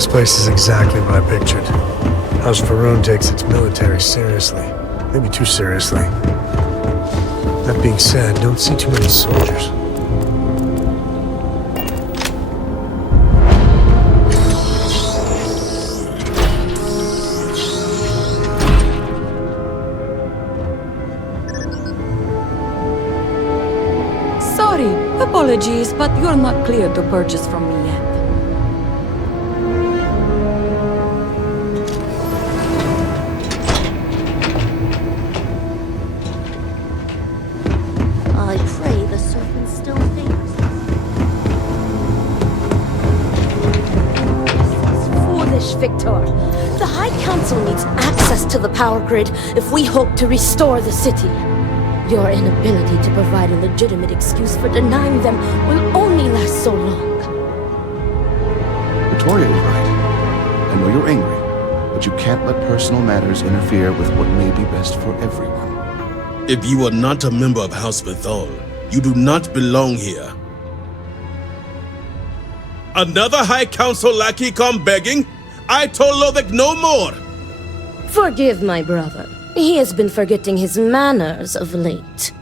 This place is exactly what I pictured. House Faroon takes its military seriously. Maybe too seriously. That being said, don't see too many soldiers. Sorry, apologies, but you're not clear to purchase from me yet. I pray the serpent still favors us. This is foolish, Victor. The High Council needs access to the power grid if we hope to restore the city. Your inability to provide a legitimate excuse for denying them will only last so long. Victoria is right. I know you're angry, but you can't let personal matters interfere with what may be best for everyone. If you are not a member of House Bethal, you do not belong here. Another High Council lackey come begging? I told Lovick no more! Forgive my brother. He has been forgetting his manners of late.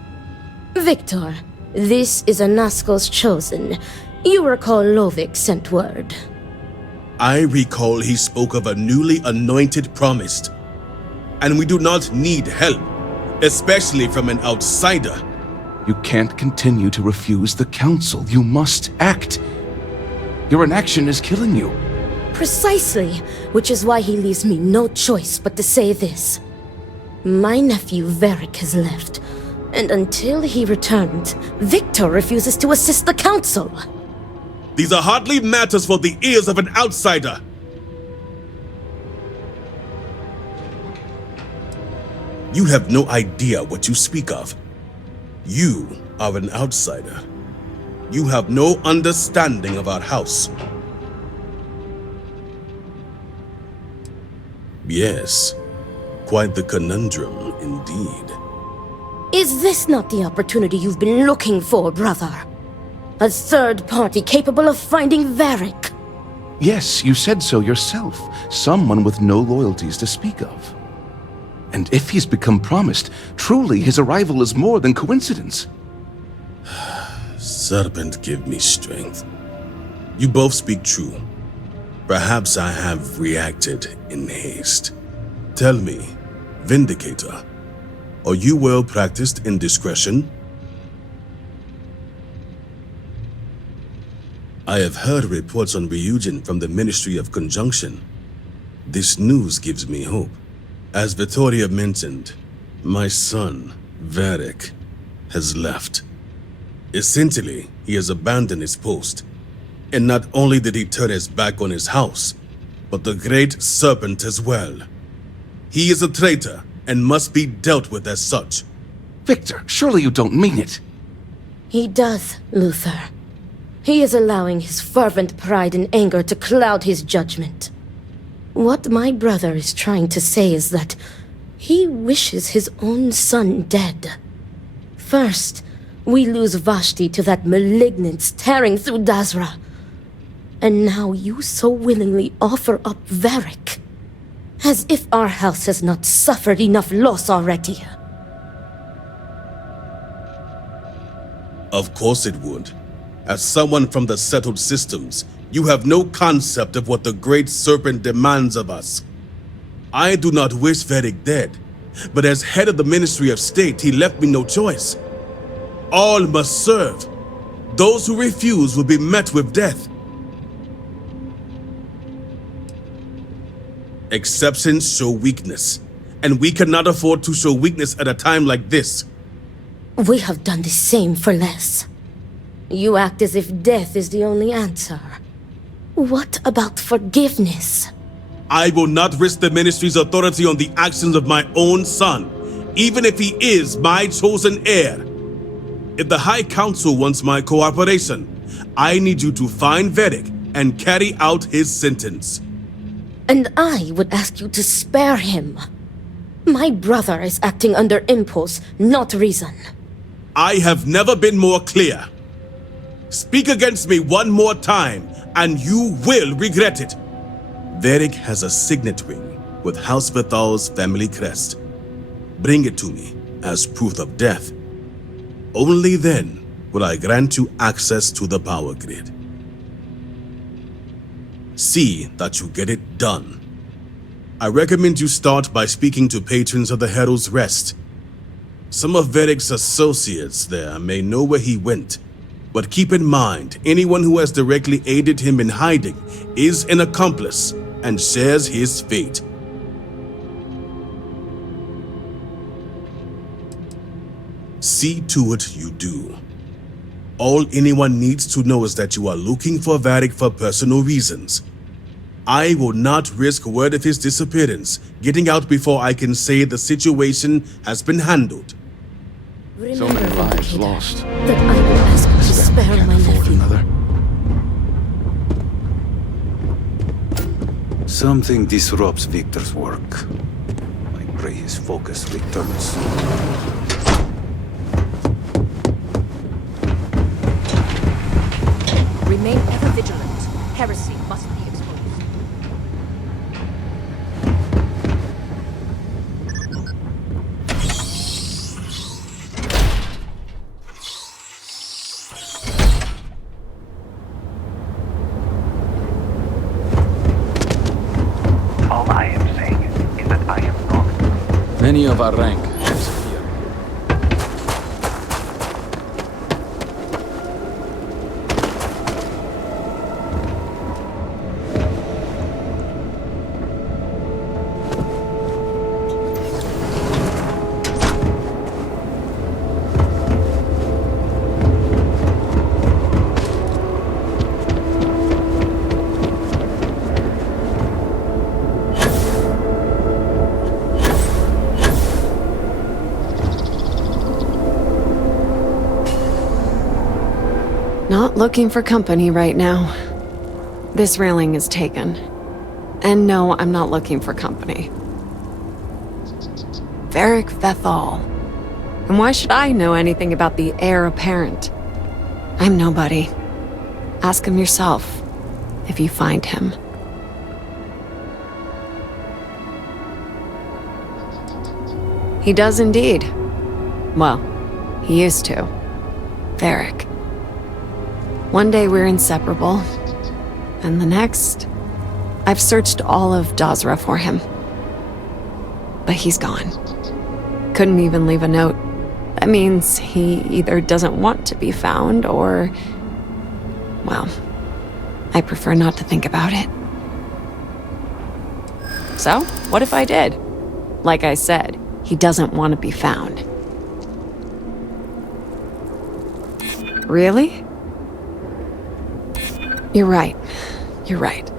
Victor, this is Anaskel's chosen. You recall Lovick sent word. I recall he spoke of a newly anointed promised. And we do not need help, especially from an outsider. You can't continue to refuse the council. You must act. Your inaction is killing you. Precisely, which is why he leaves me no choice but to say this. My nephew Varric has left, and until he returns, Victor refuses to assist the council. These are hardly matters for the ears of an outsider. You have no idea what you speak of. You are an outsider. You have no understanding of our house. Yes, quite the conundrum indeed. Is this not the opportunity you've been looking for, brother? A third party capable of finding Varric? Yes, you said so yourself. Someone with no loyalties to speak of. And if he's become promised, truly his arrival is more than coincidence. Serpent, give me strength. You both speak true. Perhaps I have reacted in haste. Tell me, Vindicator, are you well practiced in discretion? I have heard reports on Ryujin from the Ministry of Conjunction. This news gives me hope. As Vittoria mentioned, my son, Varric, has left. Essentially, he has abandoned his post. And not only did he turn his back on his house, but the Great Serpent as well. He is a traitor and must be dealt with as such. Victor, surely you don't mean it. He does, Luther. He is allowing his fervent pride and anger to cloud his judgment. What my brother is trying to say is that he wishes his own son dead. First, we lose Vashti to that malignance tearing through Dazra. And now you so willingly offer up Varric. As if our house has not suffered enough loss already. Of course it would. As someone from the settled systems, you have no concept of what the Great Serpent demands of us. I do not wish Varric dead, but as head of the Ministry of State, he left me no choice. All must serve. Those who refuse will be met with death. Exceptions show weakness, and we cannot afford to show weakness at a time like this. We have done the same for less. You act as if death is the only answer. What about forgiveness? I will not risk the Ministry's authority on the actions of my own son, even if he is my chosen heir. If the High Council wants my cooperation, I need you to find Varric and carry out his sentence. And I would ask you to spare him. My brother is acting under impulse, not reason. I have never been more clear. Speak against me one more time, and you will regret it. Varric has a signet ring with House Vithal's family crest. Bring it to me as proof of death. Only then will I grant you access to the power grid. See that you get it done. I recommend you start by speaking to patrons of the Herald's Rest. Some of Varric's associates there may know where he went, but keep in mind, anyone who has directly aided him in hiding is an accomplice and shares his fate. See to it you do. All anyone needs to know is that you are looking for Varric for personal reasons. I will not risk word of his disappearance getting out before I can say the situation has been handled. So many Remember, lives Vindicator, lost. that I will ask you to Step spare can't my afford nephew. another. Something disrupts Victor's work. I pray his focus returns. Remain ever vigilant. Heresy must be exposed. All I am saying is that I am wrong. Many of our rank have here. Not looking for company right now. This railing is taken. And no, I'm not looking for company. Varric Vethal. And why should I know anything about the heir apparent? I'm nobody. Ask him yourself, if you find him. He does indeed. Well, he used to. Varric. One day we're inseparable, and the next, I've searched all of Dazra for him. But he's gone. Couldn't even leave a note. That means he either doesn't want to be found or... well, I prefer not to think about it. So, what if I did? Like I said, he doesn't want to be found. Really? You're right. You're right.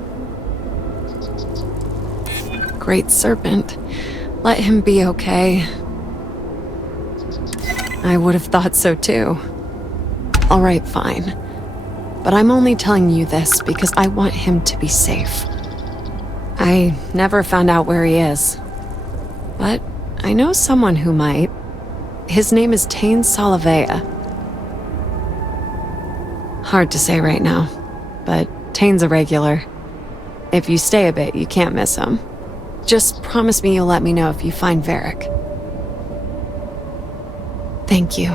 Great Serpent. Let him be okay. I would have thought so too. All right, fine. But I'm only telling you this because I want him to be safe. I never found out where he is. But I know someone who might. His name is Tain Salavea. Hard to say right now, but Tain's a regular. If you stay a bit, you can't miss him. Just promise me you'll let me know if you find Varric. Thank you.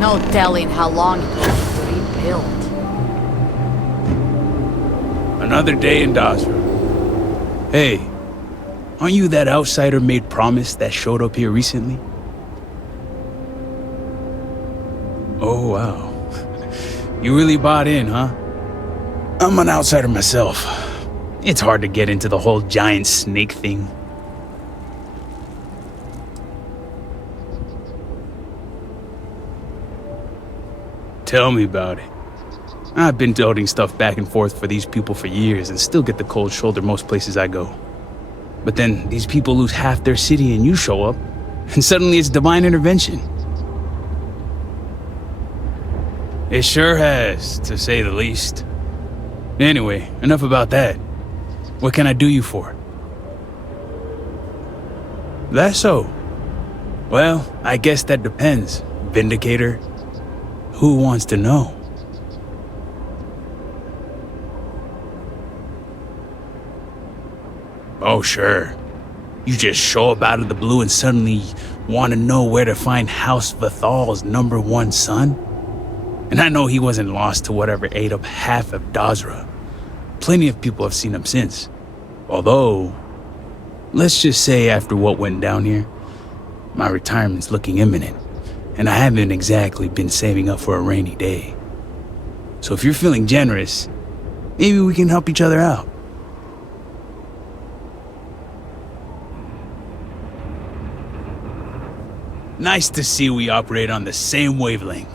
No telling how long it will take to rebuild. Another day in Dazra. Hey, aren't you that outsider made promise that showed up here recently? Oh, wow. You really bought in, huh? I'm an outsider myself. It's hard to get into the whole giant snake thing. Tell me about it. I've been toting stuff back and forth for these people for years and still get the cold shoulder most places I go. But then these people lose half their city and you show up, and suddenly it's divine intervention. It sure has, to say the least. Anyway, enough about that. What can I do you for? That's so. Well, I guess that depends, Vindicator. Who wants to know? Oh, sure. You just show up out of the blue and suddenly want to know where to find House Vathal's #1 son? And I know he wasn't lost to whatever ate up half of Dazra. Plenty of people have seen him since. Although, let's just say after what went down here, my retirement's looking imminent, and I haven't exactly been saving up for a rainy day. So if you're feeling generous, maybe we can help each other out. Nice to see we operate on the same wavelength.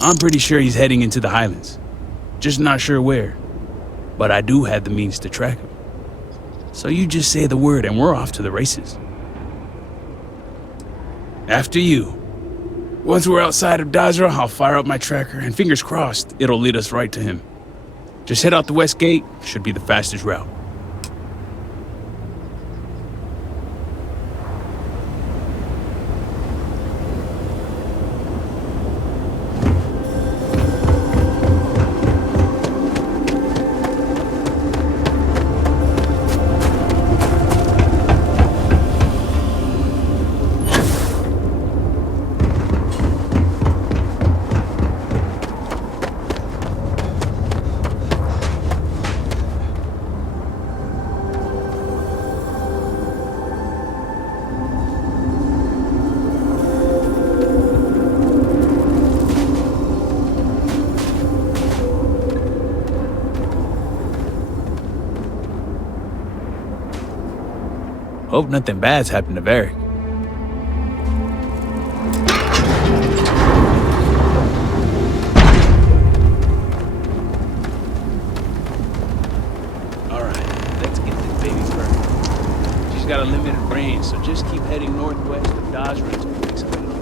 I'm pretty sure he's heading into the Highlands. Just not sure where. But I do have the means to track him. So you just say the word and we're off to the races. After you. Once we're outside of Dazra, I'll fire up my tracker, and fingers crossed, it'll lead us right to him. Just head out the west gate, should be the fastest route. Hope nothing bad's happened to Varric. Alright, let's get this baby burning. She's got a limited range, so just keep heading northwest of Dazra until we pick something up.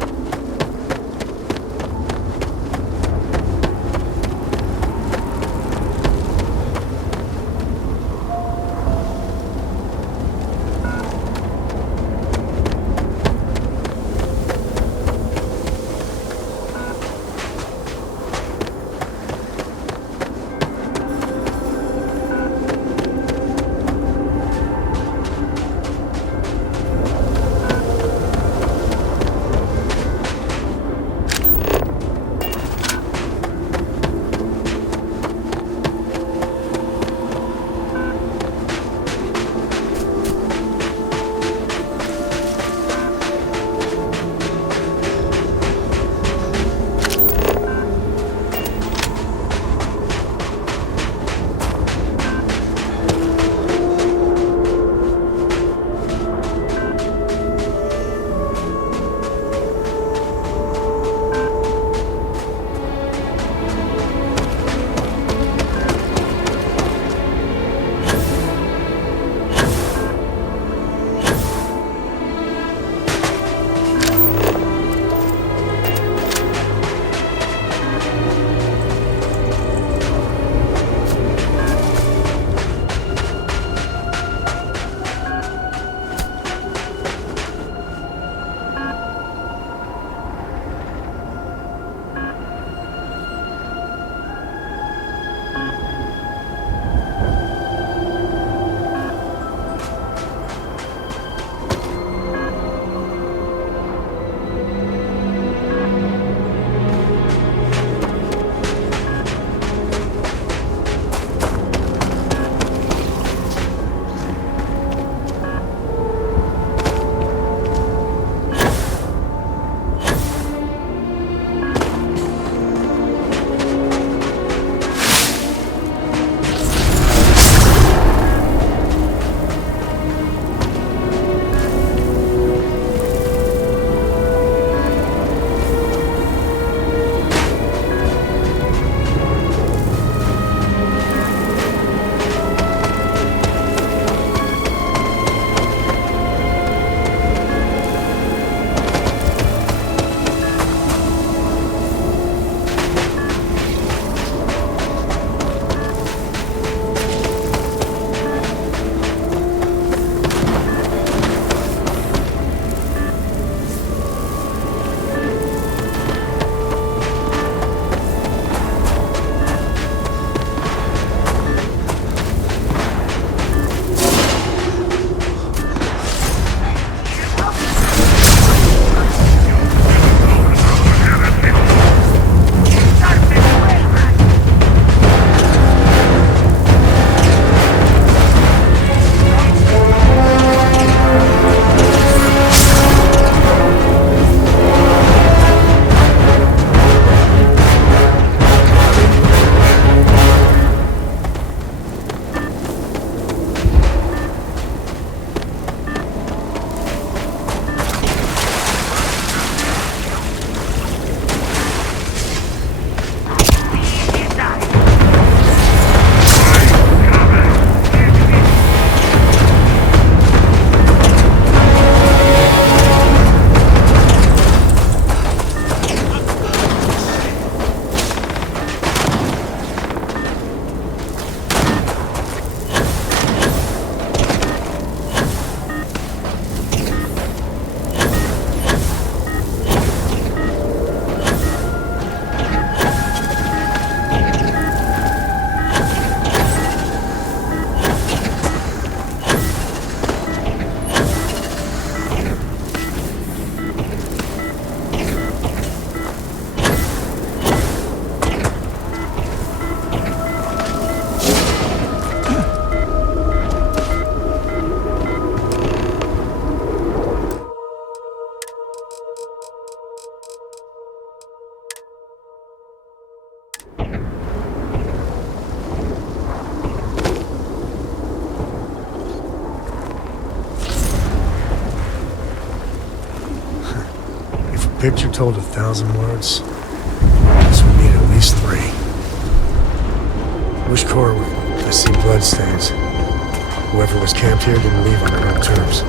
picture told 1,000 words, this would need at least 3. Bush Corps, I see bloodstains. Whoever was camped here didn't leave on their own terms.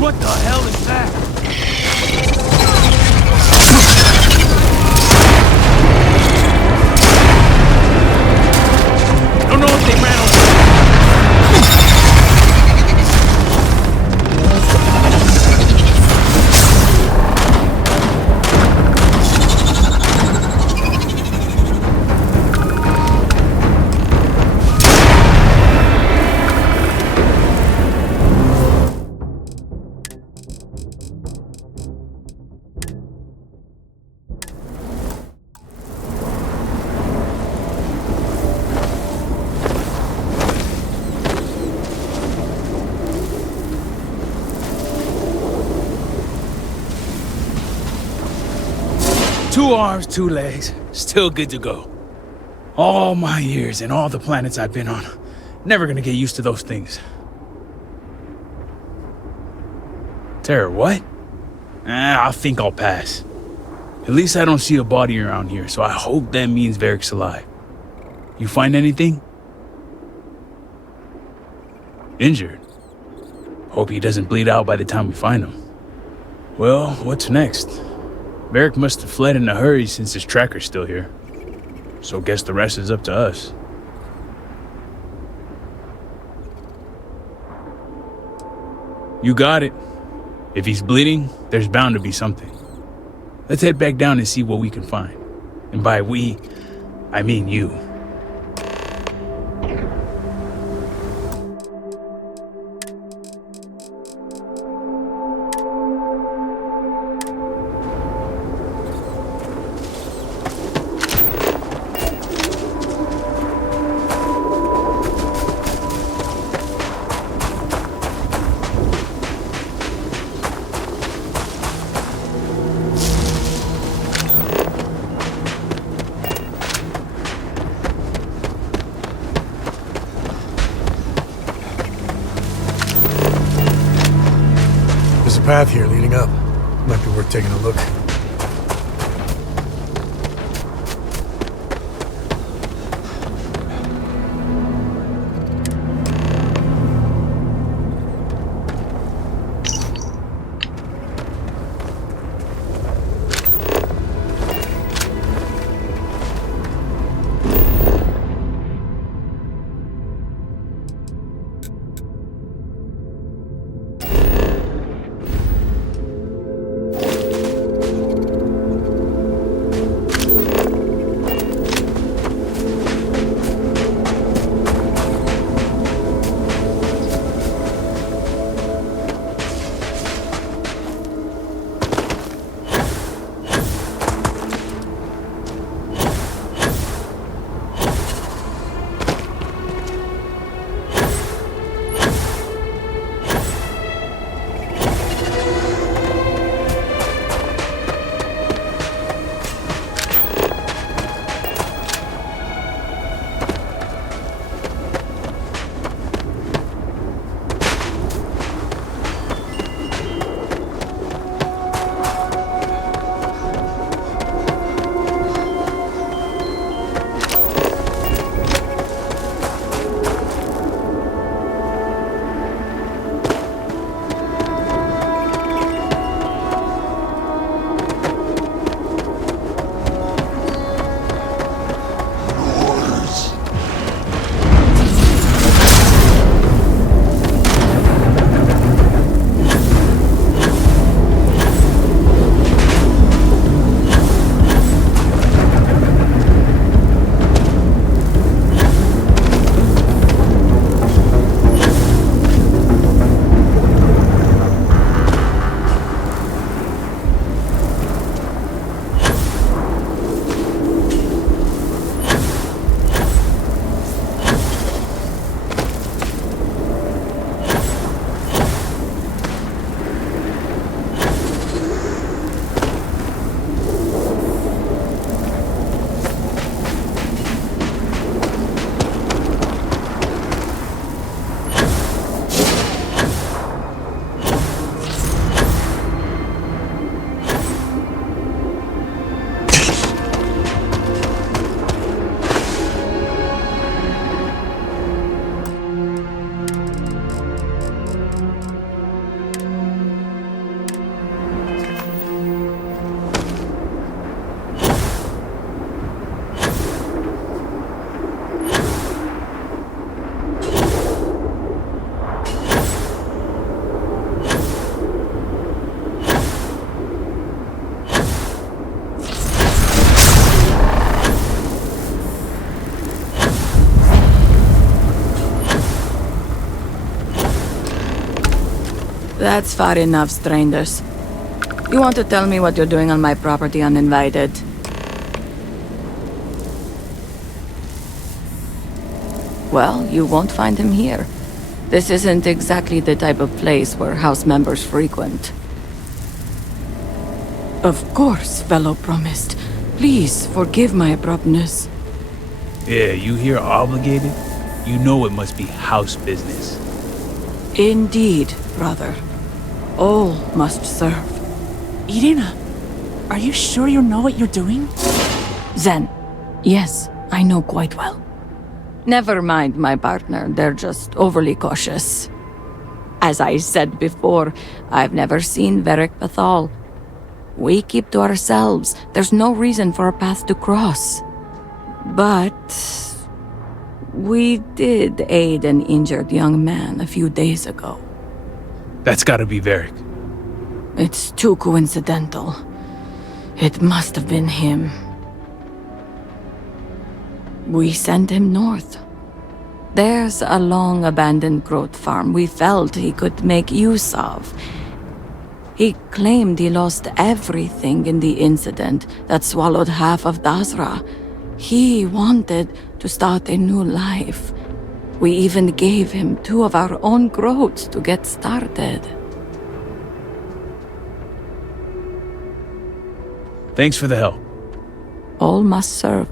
What the hell is that? I don't know if they ran over. Two arms, 2 legs, still good to go. All my years and all the planets I've been on, never gonna get used to those things. Terror, what? I think I'll pass. At least I don't see a body around here, so I hope that means Varric's alive. You find anything? Injured? Hope he doesn't bleed out by the time we find him. Well, what's next? Varric must have fled in a hurry since his tracker's still here. So guess the rest is up to us. You got it. If he's bleeding, there's bound to be something. Let's head back down and see what we can find. And by we, I mean you. path here leading up. Might be worth taking a look. That's far enough, strangers. You want to tell me what you're doing on my property uninvited? Well, you won't find him here. This isn't exactly the type of place where house members frequent. Of course, fellow promised. Please forgive my abruptness. Yeah, you here obligated? You know it must be house business. Indeed, brother. All must serve. Irina, are you sure you know what you're doing? Zen, yes, I know quite well. Never mind my partner, they're just overly cautious. As I said before, I've never seen Varric Pathal. We keep to ourselves. There's no reason for a path to cross. But we did aid an injured young man a few days ago. That's gotta be Varric. It's too coincidental. It must have been him. We sent him north. There's a long-abandoned growth farm we felt he could make use of. He claimed he lost everything in the incident that swallowed half of Dasra. He wanted to start a new life. We even gave him 2 of our own growths to get started. Thanks for the help. All must serve.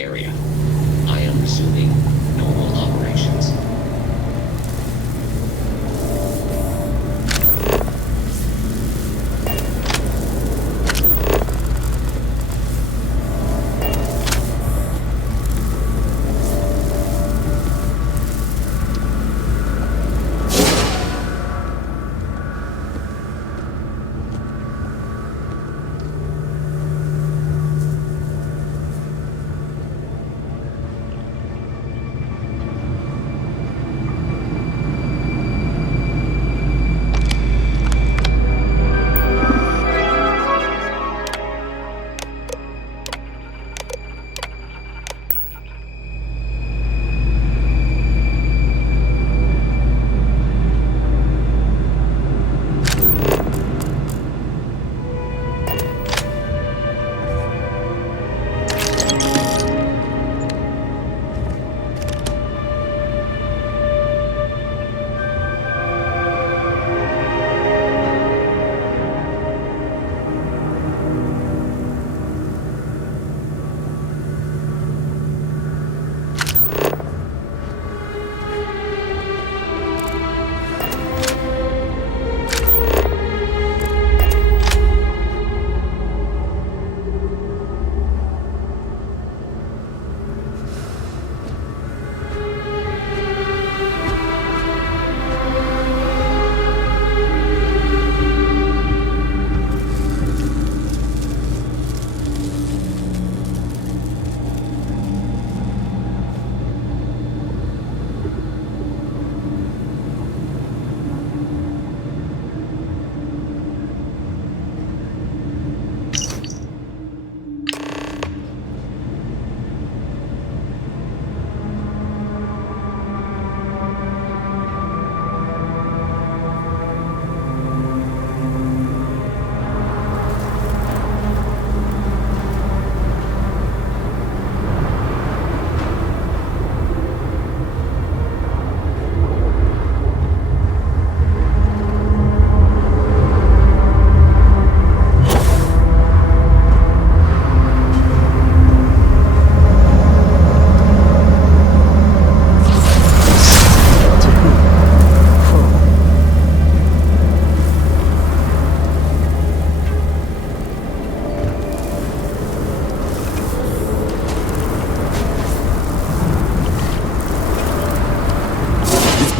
area. I am resuming normal operations.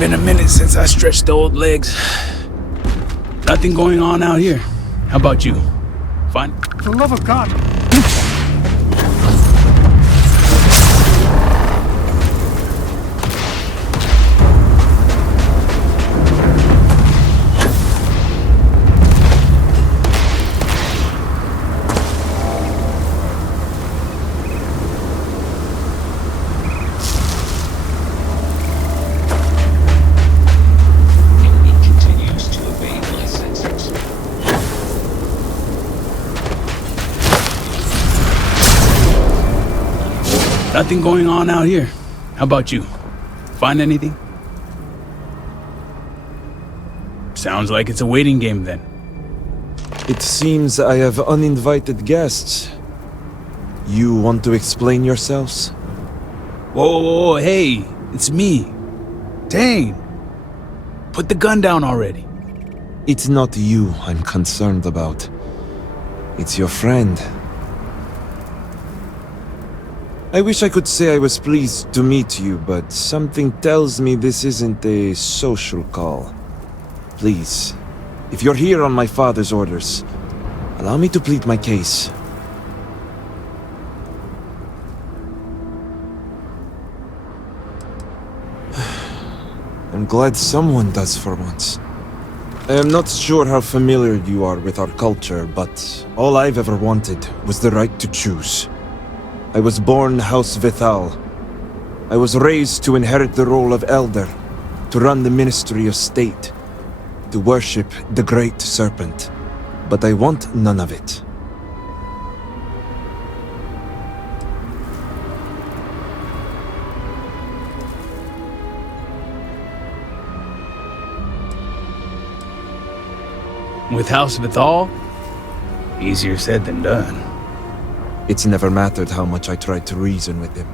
Been a minute since I stretched the old legs. Nothing going on out here. How about you? Fine? For the love of God! Nothing going on out here. How about you? Find anything? Sounds like it's a waiting game then. It seems I have uninvited guests. You want to explain yourselves? Whoa, hey, it's me. Dang. Put the gun down already. It's not you I'm concerned about. It's your friend. I wish I could say I was pleased to meet you, but something tells me this isn't a social call. Please, if you're here on my father's orders, allow me to plead my case. I'm glad someone does for once. I am not sure how familiar you are with our culture, but all I've ever wanted was the right to choose. I was born House Vithal. I was raised to inherit the role of Elder, to run the Ministry of State, to worship the Great Serpent. But I want none of it. With House Vithal? Easier said than done. It's never mattered how much I tried to reason with him.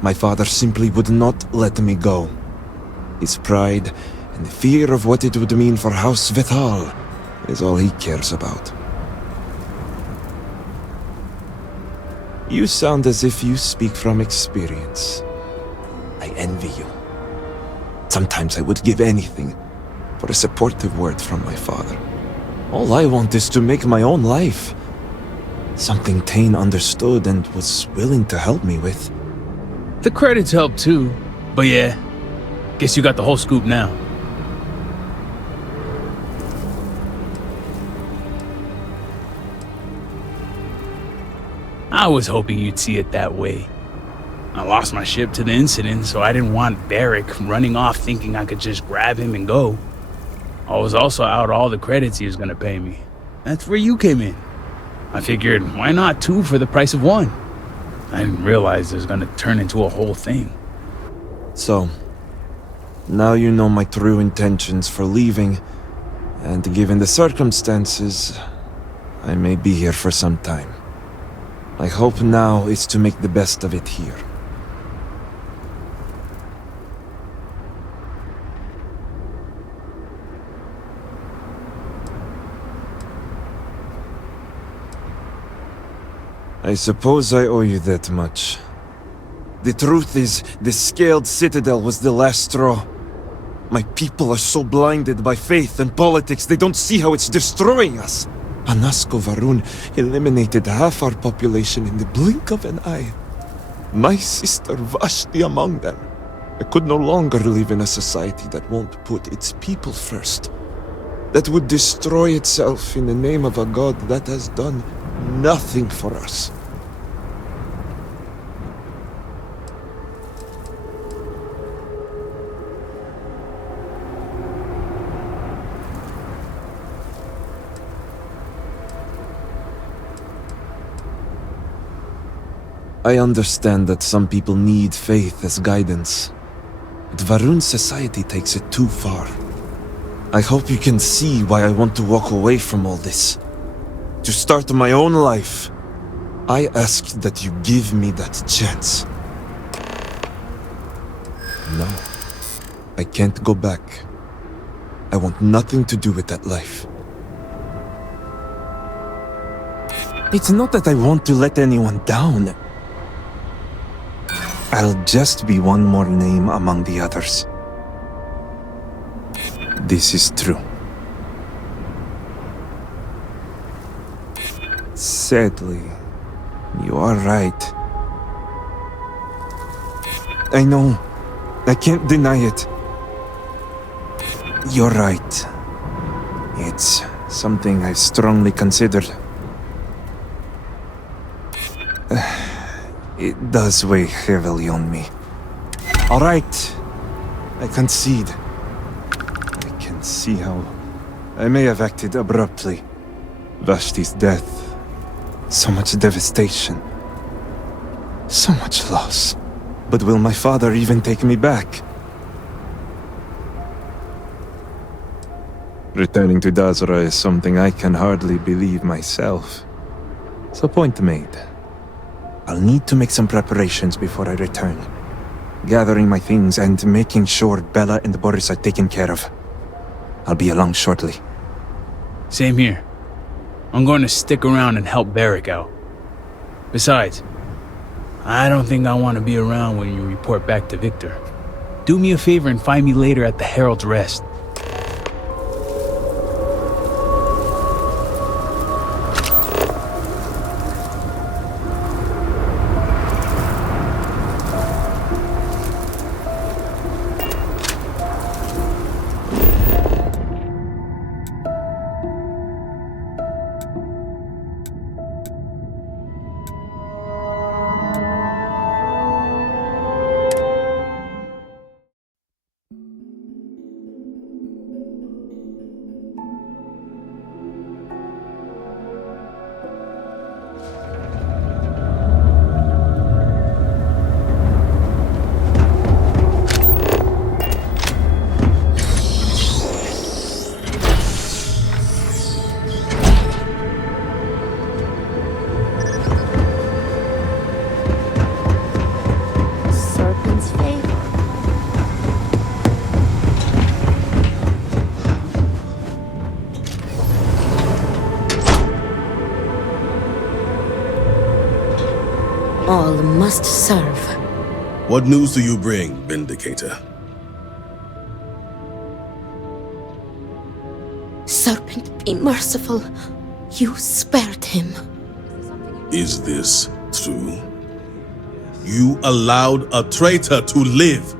My father simply would not let me go. His pride and the fear of what it would mean for House Vithal is all he cares about. You sound as if you speak from experience. I envy you. Sometimes I would give anything for a supportive word from my father. All I want is to make my own life. Something Tane understood and was willing to help me with. The credits help too, but yeah, guess you got the whole scoop now. I was hoping you'd see it that way. I lost my ship to the incident, so I didn't want Barrick running off thinking I could just grab him and go. I was also out all the credits he was gonna pay me. That's where you came in. I figured, why not two for the price of one? I didn't realize it was gonna turn into a whole thing. So, now you know my true intentions for leaving, and given the circumstances, I may be here for some time. My hope now is to make the best of it here. I suppose I owe you that much. The truth is, the scaled citadel was the last straw. My people are so blinded by faith and politics, they don't see how it's destroying us. Anasko Varun eliminated half our population in the blink of an eye. My sister Vashti among them. I could no longer live in a society that won't put its people first. That would destroy itself in the name of a god that has done nothing for us. I understand that some people need faith as guidance, but Varun society takes it too far. I hope you can see why I want to walk away from all this. To start my own life. I ask that you give me that chance. No, I can't go back. I want nothing to do with that life. It's not that I want to let anyone down. I'll just be one more name among the others. This is true. Sadly, you are right. I know. I can't deny it. You're right. It's something I've strongly considered. It does weigh heavily on me. All right. I concede. I can see how I may have acted abruptly. Vashti's death. So much devastation. So much loss. But will my father even take me back? Returning to Dazra is something I can hardly believe myself. So point made. I'll need to make some preparations before I return. Gathering my things and making sure Bella and Boris are taken care of. I'll be along shortly. Same here. I'm going to stick around and help Barrick out. Besides, I don't think I want to be around when you report back to Victor. Do me a favor and find me later at the Herald's Rest. all must serve. What news do you bring, Vindicator? Serpent, be merciful. You spared him. Is this true? You allowed a traitor to live.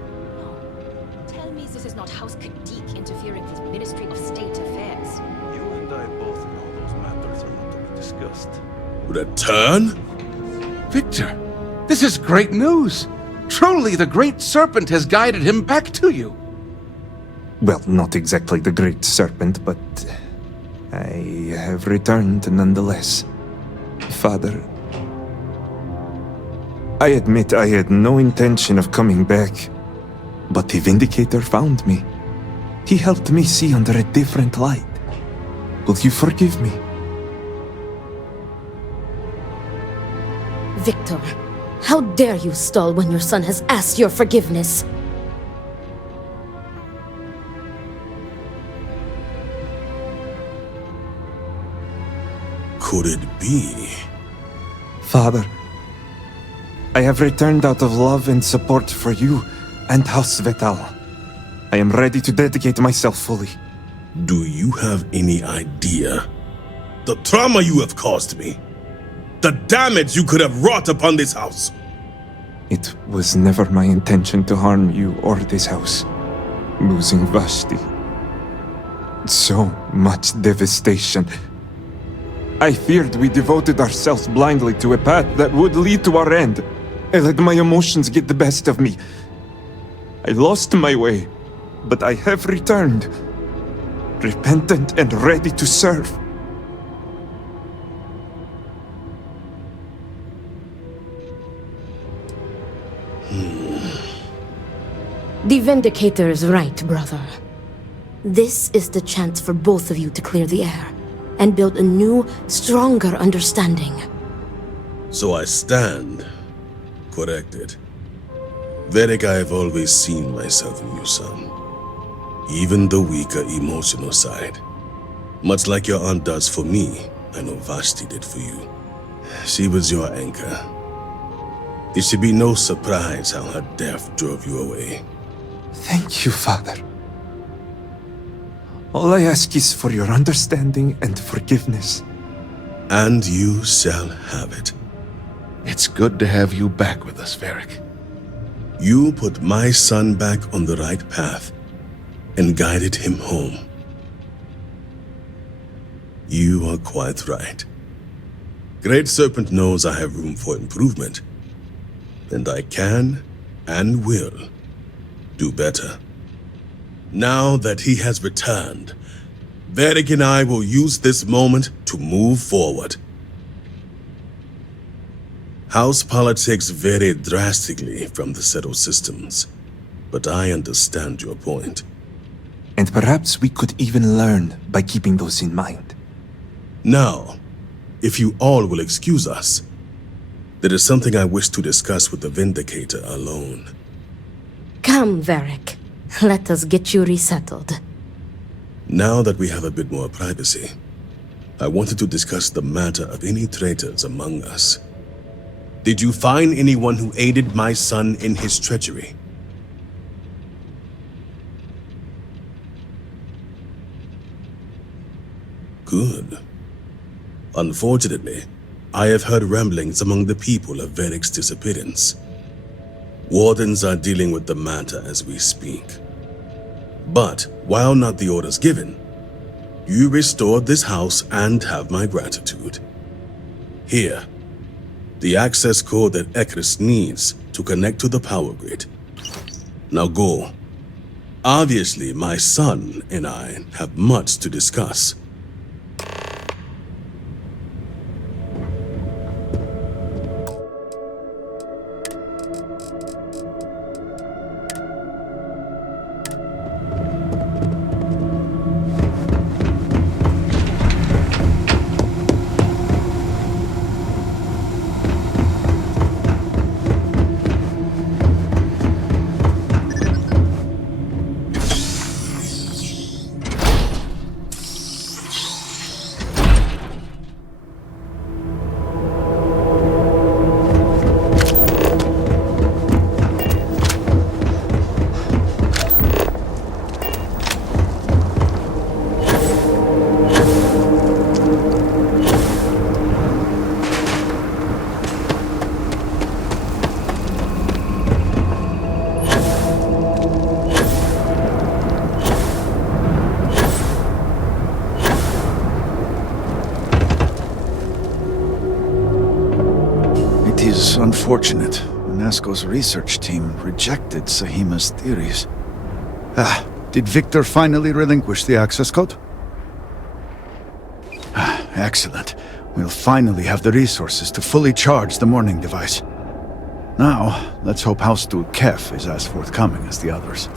Tell me this is not House Kadik interfering with Ministry of State Affairs. You and I both know those matters are not to be discussed. Return? Victor, this is great news. Truly, the Great Serpent has guided him back to you. Well, not exactly the Great Serpent, but I have returned nonetheless. Father, I admit I had no intention of coming back, but the Vindicator found me. He helped me see under a different light. Will you forgive me? Victor, how dare you stall when your son has asked your forgiveness? Could it be? Father, I have returned out of love and support for you and House Vetal. I am ready to dedicate myself fully. Do you have any idea the trauma you have caused me? The damage you could have wrought upon this house? It was never my intention to harm you or this house. Losing Vashti. So much devastation. I feared we devoted ourselves blindly to a path that would lead to our end. I let my emotions get the best of me. I lost my way, but I have returned. Repentant and ready to serve. The Vindicator is right, brother. This is the chance for both of you to clear the air and build a new, stronger understanding. So I stand corrected. Vedic, I have always seen myself in you, son. Even the weaker emotional side. Much like your aunt does for me, I know Vashti did for you. She was your anchor. It should be no surprise how her death drove you away. Thank you, Father. All I ask is for your understanding and forgiveness. And you shall have it. It's good to have you back with us, Varric. You put my son back on the right path and guided him home. You are quite right. Great Serpent knows I have room for improvement, and I can and will do better. Now that he has returned, Varric and I will use this moment to move forward. House politics vary drastically from the settled systems, but I understand your point. And perhaps we could even learn by keeping those in mind. Now, if you all will excuse us, there is something I wish to discuss with the Vindicator alone. Come, Varric. Let us get you resettled. Now that we have a bit more privacy, I wanted to discuss the matter of any traitors among us. Did you find anyone who aided my son in his treachery? Good. Unfortunately, I have heard ramblings among the people of Varric's disappearance. Wardens are dealing with the matter as we speak. But, while not the orders given, you restored this house and have my gratitude. Here, the access code that Ekris needs to connect to the power grid. Now go. Obviously, my son and I have much to discuss. is unfortunate. UNESCO's research team rejected Sahima's theories. Did Victor finally relinquish the access code? Excellent. We'll finally have the resources to fully charge the morning device. Now, let's hope House Steward Kef is as forthcoming as the others.